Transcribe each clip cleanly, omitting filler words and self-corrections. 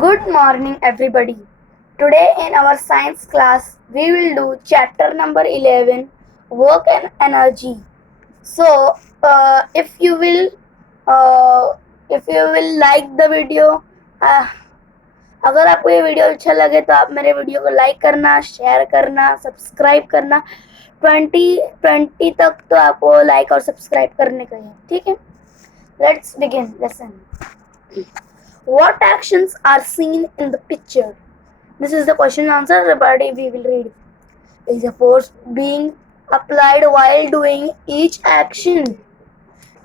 Good morning, everybody. Today, in our science class, we will do chapter number 11 Work and Energy. So, uh, if you will like the video, uh, अगर आपको ये video अच्छा लगे तो आप मेरे video को लाइक करना, शेयर करना, सब्सक्राइब करना। 20 तक तो आपको लाइक और सब्सक्राइब करने का है, ठीक है? Let's begin lesson. What actions are seen in the picture? This is the question and answer. Everybody, we will read. Is a force being applied while doing each action?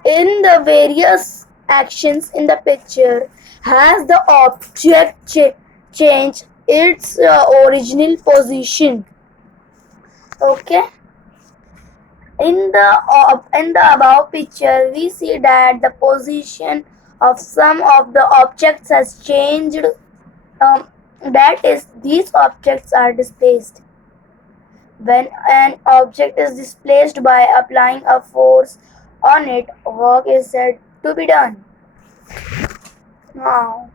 In the various actions in the picture, has the object changed its original position? Okay. In the above picture, we see that the position of some of the objects has changed. That is, these objects are displaced. When an object is displaced by applying a force on it, work is said to be done. Now,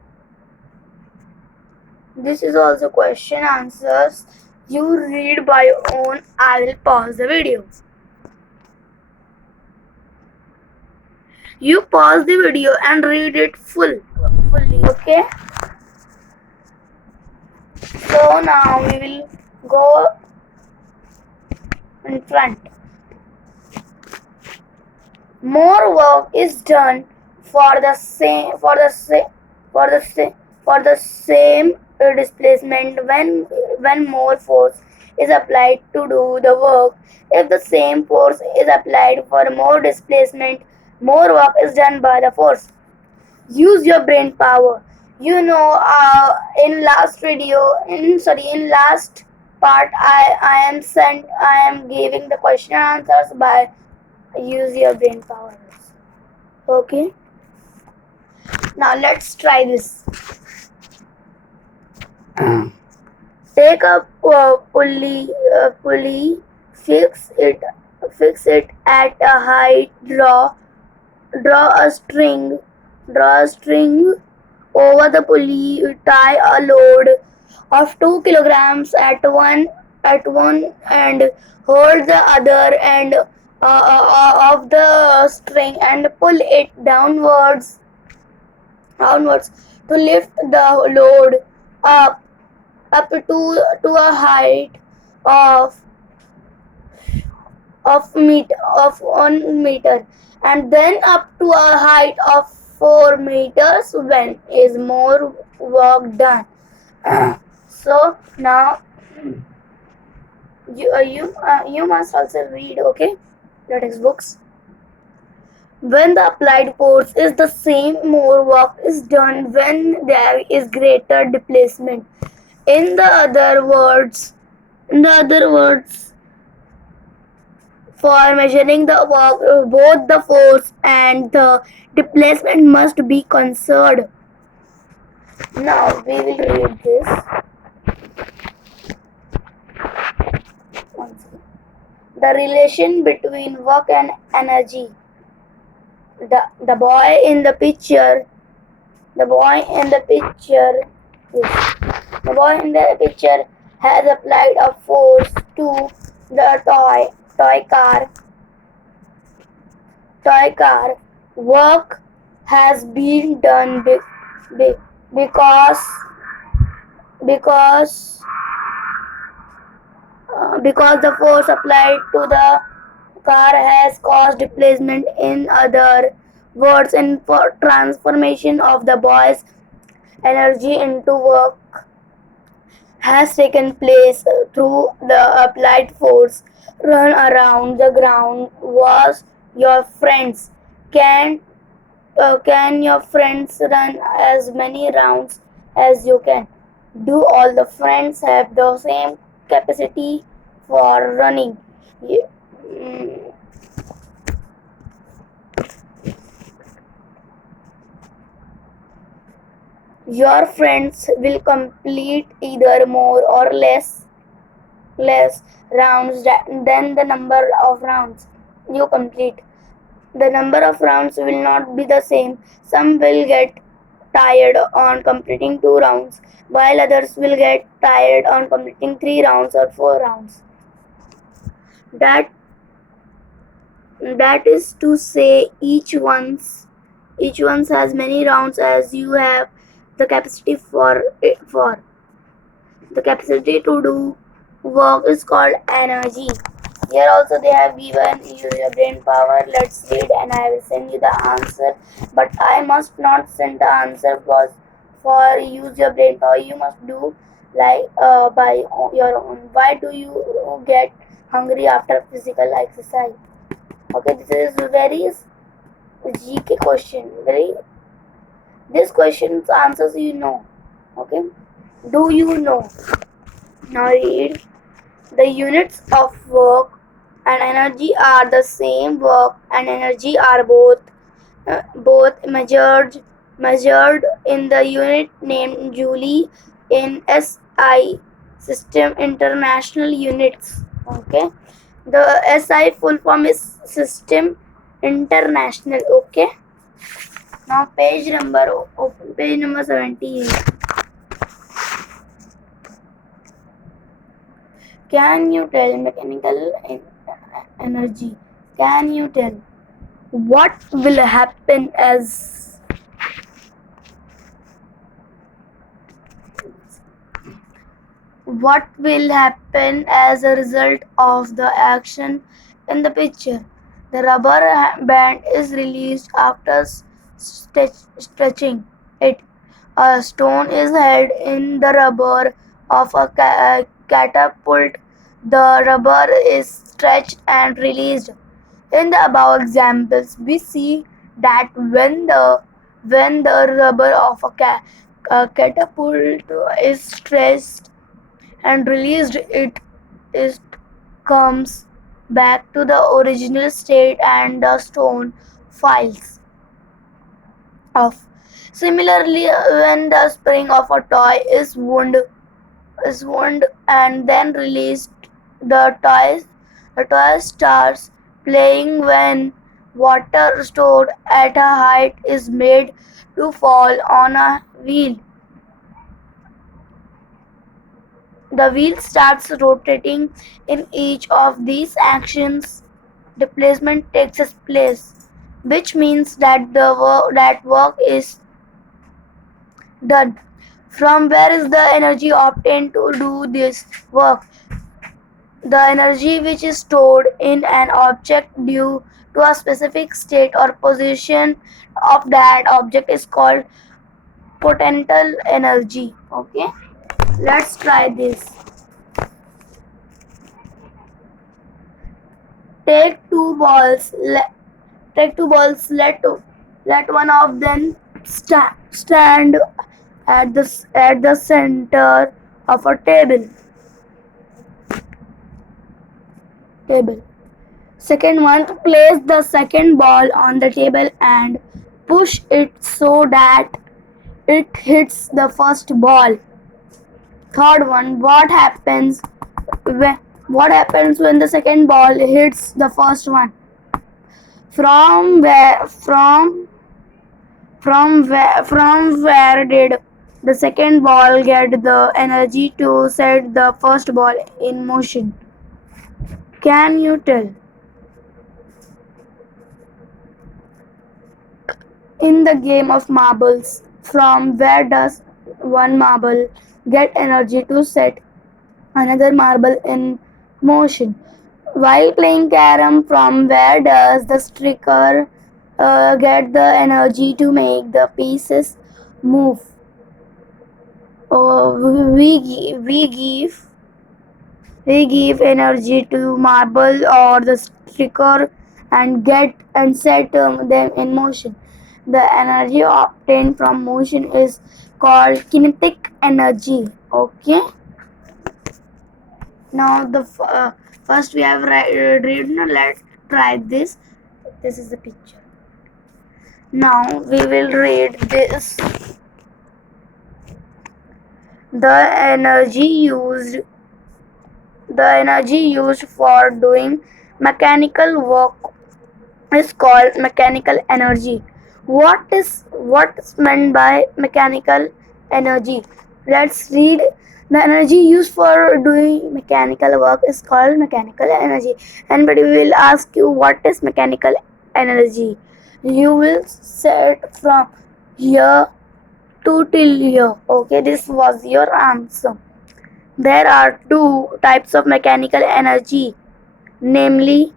this is also question answers. You read by your own. I will pause the video. You pause the video and read it fully, okay? So now we will go in front. More work is done for the same displacement when more force is applied to do the work. If the same force is applied for more displacement, more work is done by the force. Use your brain power. In last part, I am giving the question and answers by use your brain power. Okay. Now let's try this. Take a pulley, fix it at a height. Draw a string over the pulley. Tie a load of 2 kilograms at one end. Hold the other end of the string and pull it downwards to lift the load up to a height of 1 meter, and then up to a height of 4 meters. When is more work done? So now you must also read, okay, the textbooks. When the applied force is the same, more work is done when there is greater displacement. In the other words, for measuring the work, both the force and the displacement must be considered. Now we will read this. Once again. The relation between work and energy. The boy in the picture has applied a force to the toy car. Work has been done because the force applied to the car has caused displacement. In other words, in transformation of the boy's energy into work has taken place through the applied force. Run around the ground was your friends. Can your friends run as many rounds as you can? Do all the friends have the same capacity for running? Your friends will complete either more or less rounds than the number of rounds you complete. The number of rounds will not be the same. Some will get tired on completing 2 rounds, while others will get tired on completing 3 rounds or 4 rounds. That that is to say, each one's has many rounds as you have the capacity for the capacity to do work is called energy. Here also they have given you your brain power. Let's read and I will send you the answer. But I must not send the answer because for use your brain power you must do like by your own. Why do you get hungry after physical exercise? Okay, this is very GK question. Very this question's answers you know. Okay, do you know? Now read. The units of work and energy are the same. Work and energy are both measured in the unit named Joule in SI system international units. Okay, the SI full form is system international. Okay, now page number 17. Can you tell mechanical energy? Can you tell what will happen as a result of the action in the picture? The rubber band is released after stretching it. A stone is held in the rubber of a catapult. The rubber is stretched and released. In the above examples, we see that when the rubber of a catapult is stretched and released, it comes back to the original state and the stone files off. Similarly, when the spring of a toy is wound and then released, the toy starts playing. When water stored at a height is made to fall on a wheel, the wheel starts rotating. In each of these actions, displacement takes place, which means that that work is done. From where is the energy obtained to do this work? The energy which is stored in an object due to a specific state or position of that object is called potential energy. Okay, let's try this. Take two balls. Let one of them stand at the center of a table. Second one, place the second ball on the table and push it so that it hits the first ball. Third one, when the second ball hits the first one? From where did the second ball get the energy to set the first ball in motion? Can you tell? In the game of marbles, from where does one marble get energy to set another marble in motion? While playing carom, from where does the striker get the energy to make the pieces move? We give energy to marble or the striker and set them in motion. The energy obtained from motion is called kinetic energy. Okay. Now first we have read. Now let's try this. This is the picture. Now we will read this. The energy used for doing mechanical work is called mechanical energy. What's meant by mechanical energy? Let's read. The energy used for doing mechanical work is called mechanical energy. Anybody will ask you what is mechanical energy. You will set from here to till here. Okay, this was your answer. There are two types of mechanical energy, namely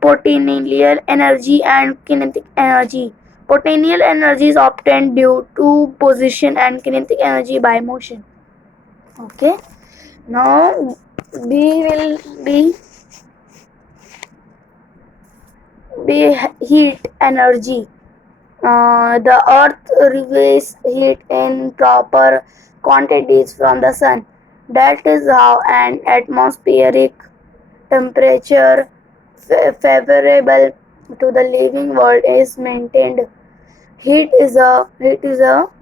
potential energy and kinetic energy. Potential energy is obtained due to position and kinetic energy by motion. Okay. Now we will be heat energy. The earth receives heat in proper quantities from the sun. That is how an atmospheric temperature favorable to the living world is maintained. Heat is a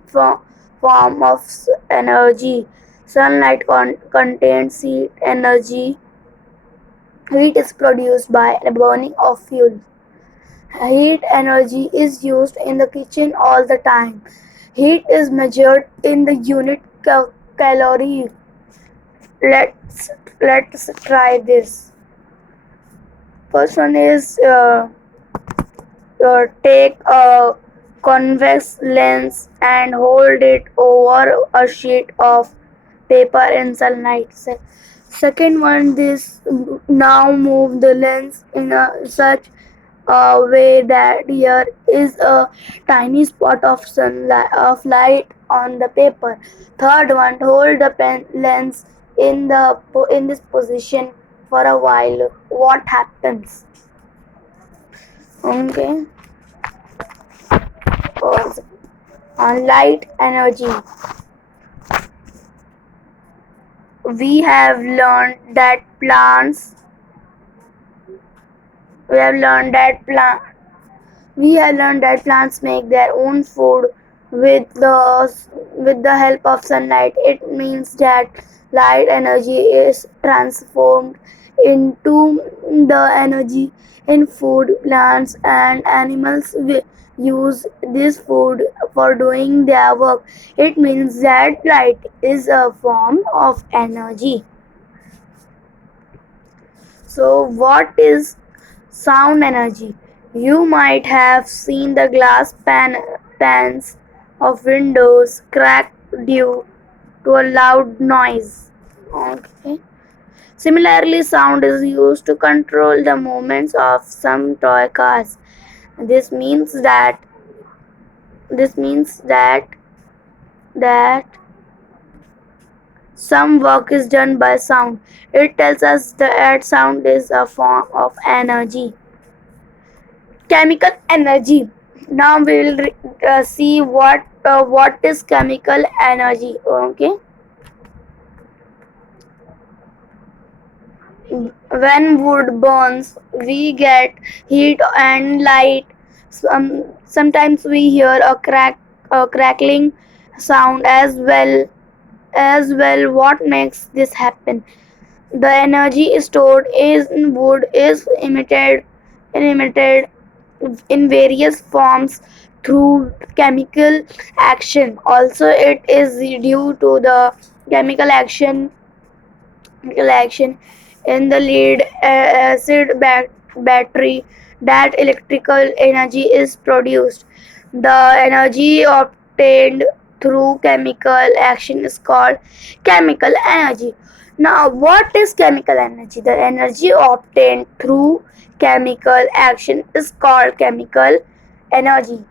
form of energy. Sunlight contains heat energy. Heat is produced by the burning of fuel. Heat energy is used in the kitchen all the time. Heat is measured in the unit calorie. Let's let's try this. First one is take a convex lens and hold it over a sheet of paper in sunlight. Second one, this now move the lens in a such a way that here is a tiny spot of sunlight of light on the paper. Third one, hold the lens in this position for a while. What happens? Okay. On light energy, we have learned that plants we have learned that plant we have learned that plants make their own food with the help of sunlight. It means that light energy is transformed into the energy in food. Plants and animals use this food for doing their work. It means that light is a form of energy. So, what is sound energy? You might have seen the glass panes of windows crack due to a loud noise. Okay. Similarly, sound is used to control the movements of some toy cars. This means that this means that some work is done by sound. It tells us that sound is a form of energy. Chemical energy. Now we will see what is chemical energy. Okay. When wood burns, we get heat and light. Sometimes we hear a crackling sound as well. What makes this happen? The energy stored in wood is emitted in various forms through chemical action. Also, it is due to the chemical action in the lead acid battery that electrical energy is produced. The energy obtained through chemical action is called chemical energy. Now, what is chemical energy? The energy obtained through chemical action is called chemical energy.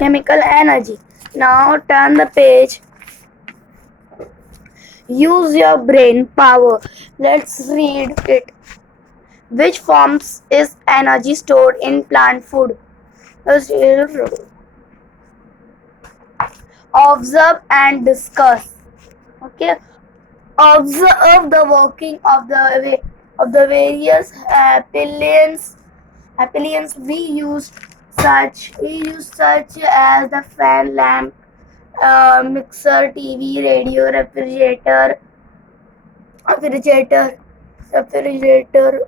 Chemical energy. Now, turn the page. Use your brain power. Let's read it. Which forms is energy stored in plant food? Observe and discuss. Okay. Observe the working of the various appliances we use such as the fan, lamp, mixer, TV, radio, refrigerator, refrigerator,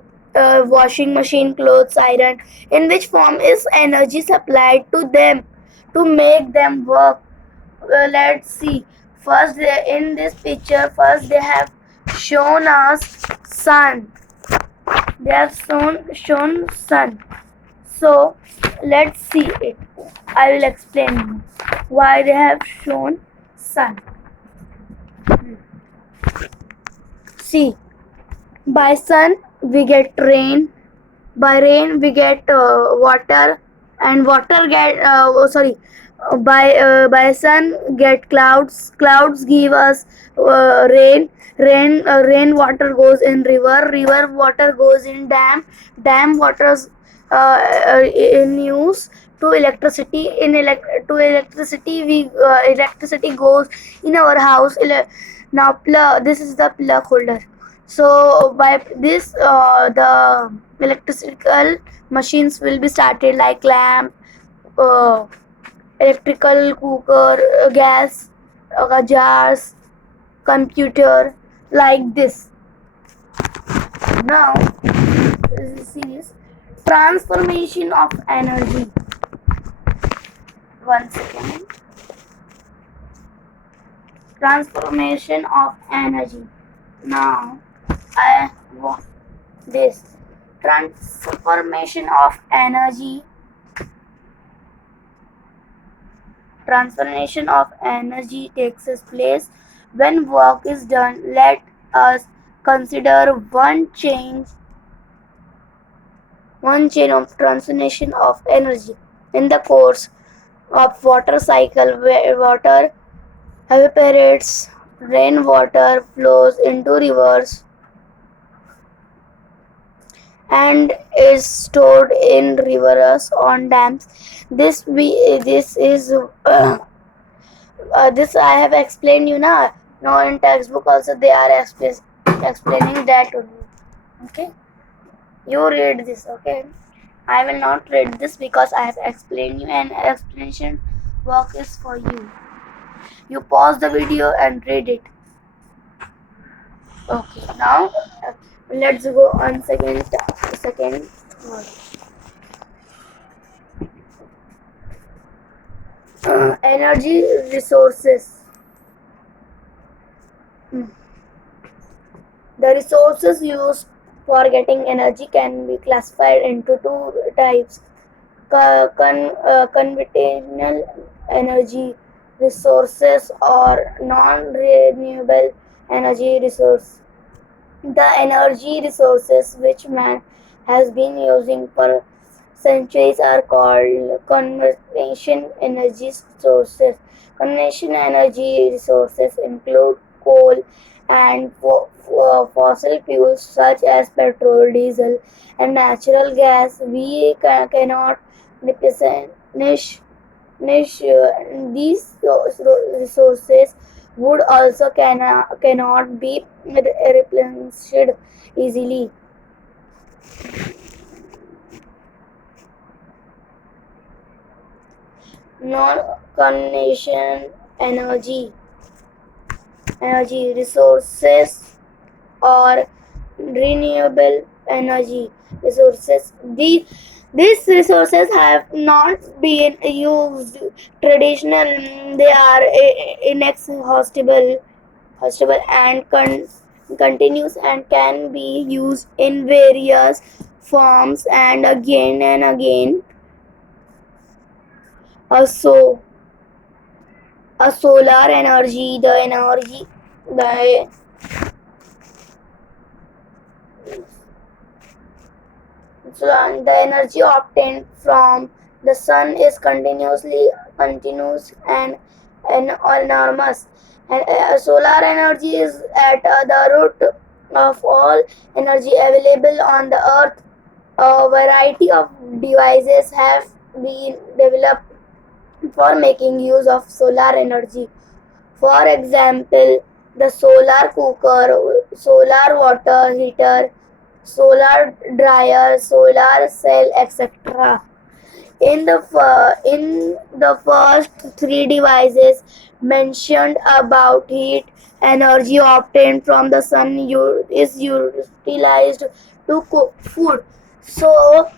washing machine, clothes, iron. In which form is energy supplied to them to make them work? Let's see. First, in this picture, first they have shown us sun. They have shown sun. So let's see it. I will explain you why they have shown sun. See, by sun we get rain. By rain we get water, and water get by sun get clouds. Clouds give us rain. Rain water goes in river. River water goes in dam. Dam waters in use to electricity. To electricity we electricity goes in our house. Now plug. This is the plug holder. So by this the electrical machines will be started, like lamp, uh, electrical cooker, gas, jars, computer, like this. Now this is transformation of energy. One second. Transformation of energy. Now I want this transformation of energy. Transformation of energy takes place when work is done. Let us consider one chain of transformation of energy. In the course of water cycle, where water evaporates, rainwater flows into rivers and is stored in rivers on dams. This is this I have explained you now. Now in textbook also they are explaining that only. Okay, you read this. Okay, I will not read this because I have explained you, and explanation work is for you. You pause the video and read it. Okay, now let's go on second word. Energy resources. The resources used for getting energy can be classified into two types: conventional energy resources or non-renewable energy resource. The energy resources which man has been using for centuries are called conventional energy sources. Conventional energy resources include coal and fossil fuels such as petrol, diesel, and natural gas. We cannot replenish these resources would also cannot be replenished easily. Non-conventional energy resources or renewable energy resources. These resources have not been used traditional. They are inexhaustible and continuous and can be used in various forms and again. Also, a solar energy, the so the energy obtained from the sun is continuous and enormous. And solar energy is at the root of all energy available on the earth. A variety of devices have been developed for making use of solar energy. For example, the solar cooker, solar water heater, solar dryer, solar cell, etc. In the first three devices mentioned about heat energy obtained from the sun is utilized to cook food. So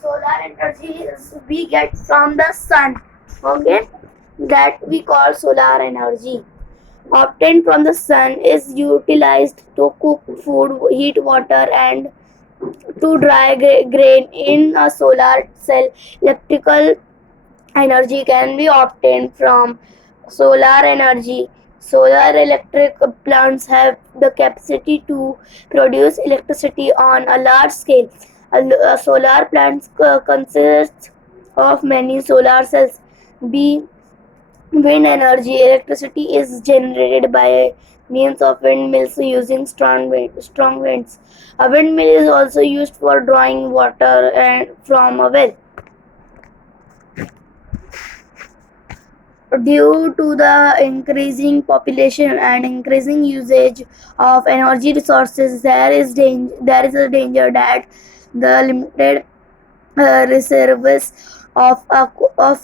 solar energy is we get from the sun. Okay, that we call solar energy. Obtained from the sun is utilized to cook food, heat water, and to dry grain in a solar cell. Electrical energy can be obtained from solar energy. Solar electric plants have the capacity to produce electricity on a large scale. A solar plant consists of many solar cells. B. Wind energy. Electricity is generated by means of windmills using strong winds. A windmill is also used for drawing water from a well. Due to the increasing population and increasing usage of energy resources, there is a danger that the limited reserves of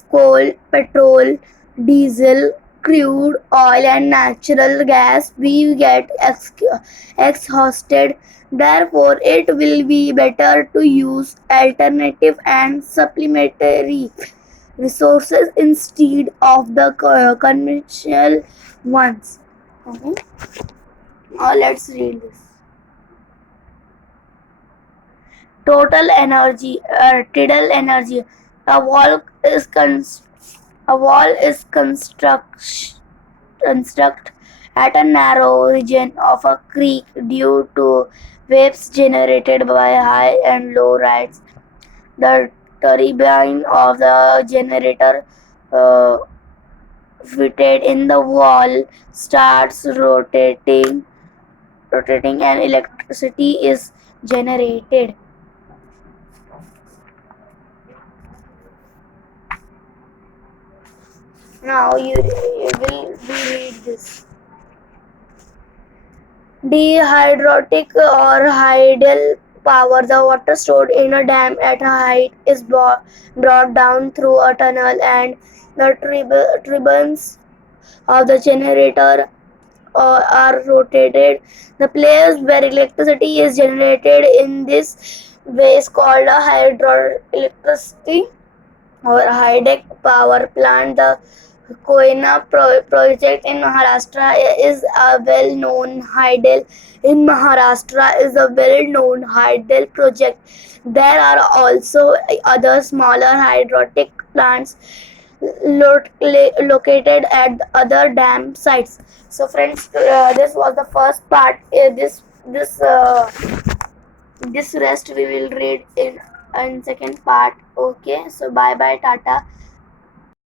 coal, petrol, diesel, crude oil, and natural gas we get exhausted. Therefore, it will be better to use alternative and supplementary resources instead of the conventional ones. Okay. Let's read this. Tidal energy. A wall is construct at a narrow region of a creek due to waves generated by high and low tides. The turbine of the generator uh, fitted in the wall starts rotating and electricity is generated. Now you will read this. Dehydrotic or tidal power. The water stored in a dam at a height is brought down through a tunnel, and the turbines of the generator are rotated. The place where electricity is generated in this way is called a hydroelectricity or high-tech power plant. The Koina project in Maharashtra is a well-known hydel. In Maharashtra is a well-known hydel project. There are also other smaller hydroelectric plants located at other dam sites. So, friends, this was the first part. This rest we will read in second part. Okay, so bye bye, tata.